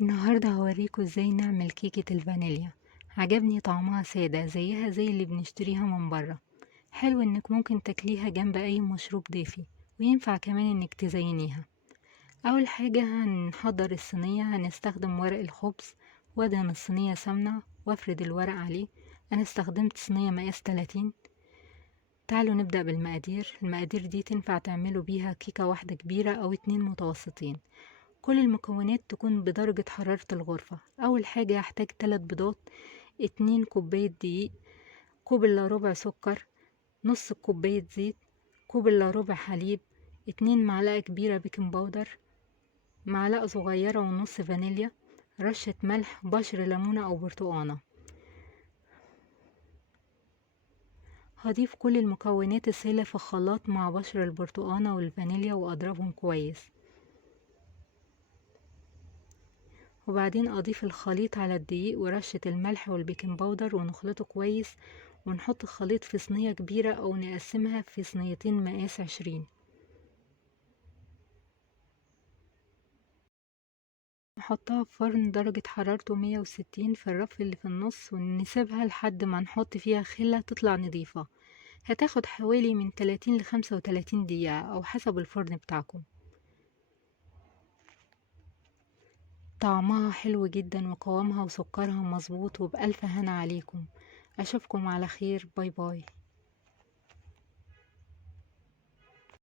النهاردة هوريكم ازاي نعمل كيكة الفانيليا. عجبني طعمها سادة زيها زي اللي بنشتريها من برا. حلو انك ممكن تاكليها جنب اي مشروب دافي، وينفع كمان انك تزينيها. اول حاجة هنحضر الصينية. هنستخدم ورق الخبز، وادهن الصينية سمنة وافرد الورق عليه. انا استخدمت صينية مقاس 30. تعالوا نبدأ بالمقادير. المقادير دي تنفع تعملوا بيها كيكة واحدة كبيرة او 2 متوسطين. كل المكونات تكون بدرجة حرارة الغرفة. أول حاجة هحتاج 3 بيضات، 2 كوباية دقيق، كوب إلا ربع سكر، نص كوباية زيت، كوب إلا ربع حليب، 2 معلقة كبيرة بيكنج باودر، معلقة صغيرة ونص فانيليا، رشة ملح، بشر ليمونة أو برتقانة. هضيف كل المكونات السائلة في الخلاط مع بشر البرتقانة والفانيليا وأضربهم كويس، وبعدين أضيف الخليط على الدقيق ورشة الملح والبيكنج باودر ونخلطه كويس، ونحط الخليط في صينية كبيرة أو نقسمها في صينيتين مقاس 20. نحطها في فرن درجة حرارته 160 في الرف اللي في النص، ونسيبها لحد ما نحط فيها خلة تطلع نضيفة. هتاخد حوالي من 30 ل35 دقيقة أو حسب الفرن بتاعكم. طعمها حلو جدا وقوامها وسكرها مظبوط، وبألف هنا عليكم. أشوفكم على خير. باي باي.